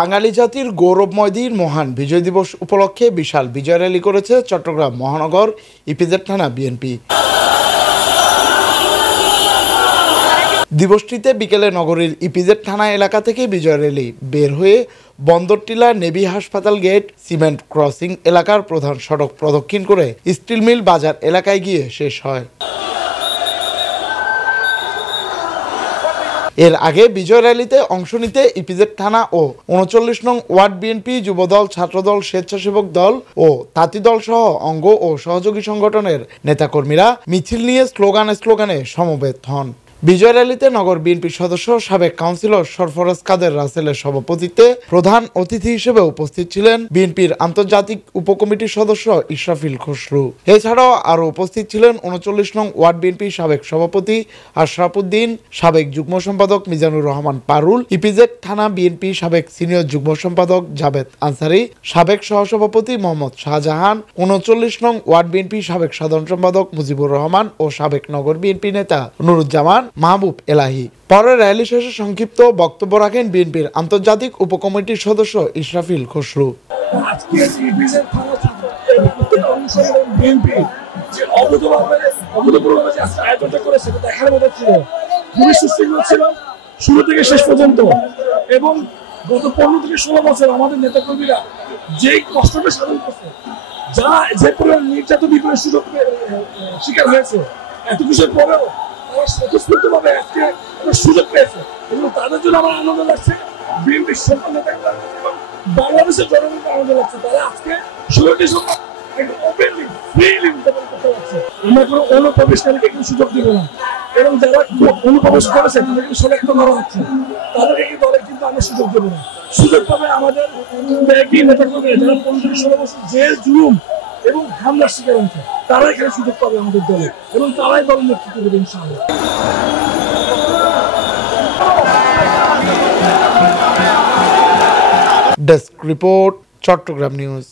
বাঙালি জাতির গৌরবময় দিন মহান বিজয় দিবস উপলক্ষে বিশাল বিজয় র্যালি করেছে চট্টগ্রাম মহানগর ইপিজেড থানা বিএনপি। দিবসটিতে বিকেলে নগরীর ইপিজেড থানা এলাকা থেকে বিজয় র্যালি বের হয়ে বন্দরটিলা নেভি হাসপাতাল গেট সিমেন্ট ক্রসিং এলাকার প্রধান সড়ক প্রদক্ষিণ করে স্টিল মিল বাজার এলাকায় গিয়ে শেষ হয়। এর আগে বিজয় র্যালিতে অংশ নিতে ইপিজেড থানা ও ৩৯ নং ওয়ার্ড বিএনপি, যুবদল, ছাত্রদল, স্বেচ্ছাসেবক দল ও তাঁতি দল সহ অঙ্গ ও সহযোগী সংগঠনের নেতাকর্মীরা মিছিল নিয়ে স্লোগানে সমবেত হন। বিজয় র্যালিতে নগর বিএনপির সদস্য সাবেক কাউন্সিলর সরফরাজ কাদের রাসেলের সভাপতিত্বে প্রধান অতিথি হিসেবে উপস্থিত ছিলেন বিএনপির আন্তর্জাতিক উপকমিটির সদস্য ইসরাফিল খসরু। এছাড়াও আরও উপস্থিত ছিলেন ৩৯ নং ওয়ার্ড বিএনপির সাবেক সভাপতি আশরাফ উদ্দিন, সাবেক যুগ্ম সম্পাদক মিজানুর রহমান পারুল, ইপিজেড থানা বিএনপি সাবেক সিনিয়র যুগ্ম সম্পাদক জাবেদ আনসারি, সাবেক সহসভাপতি মোহাম্মদ শাহজাহান, ৩৯ নং ওয়ার্ড বিএনপি সাবেক সাধারণ সম্পাদক মুজিবুর রহমান ও সাবেক নগর বিএনপি নেতা নুরুজ্জামান মাহবুব এলাহি। পরে র্যালি শেষে সংক্ষিপ্ত বক্তব্য রাখেন বিএনপির আন্তর্জাতিক উপকমিটির সদস্য ইসরাফিল খসরু। শুরু থেকে শেষ পর্যন্ত এবং গত 15 থেকে 16 বছর আমাদের নেতাকর্মীরা যে কষ্টটা সাধন করছে, যারা যে পরিমাণ নির্যাতন বিপদের সুযোগ শিকার হয়েছে, এত কিছুর পরেও তারা স্বতঃস্ফূর্তভাবে আজকে সুযোগ পেয়েছে এবং তাদের জন্য আমার আনন্দ লাগছে। বিএনপির সকল নেতাকর্মীরা এবং বাংলাদেশের জনগণকে আনন্দ লাগছে, তারা আজকে সুযোগটি ওপেনলি ফ্রিলি উদযাপন করতে পারছে। আমরা কোনো অনুপ্রবেশকারীকে কোনো সুযোগ দিব না এবং যারা অনুপ্রবেশ করেছে তাদেরকে শনাক্ত করা হচ্ছে, তাদেরকে কিন্তু দলে কিন্তু আমরা সুযোগ দেবো না। সুযোগ পাবে আমাদের একই নেতাকর্মীরা যারা 15 থেকে 16 বছর জেল, জুলুম এবং হামলার শিকার হয়েছে, তারা এখানে সুযোগ পাবে আমাদের দলে এবং তারাই দল নেতৃত্ব দেবে ইনশাআল্লাহ। Desk report, Chattogram news.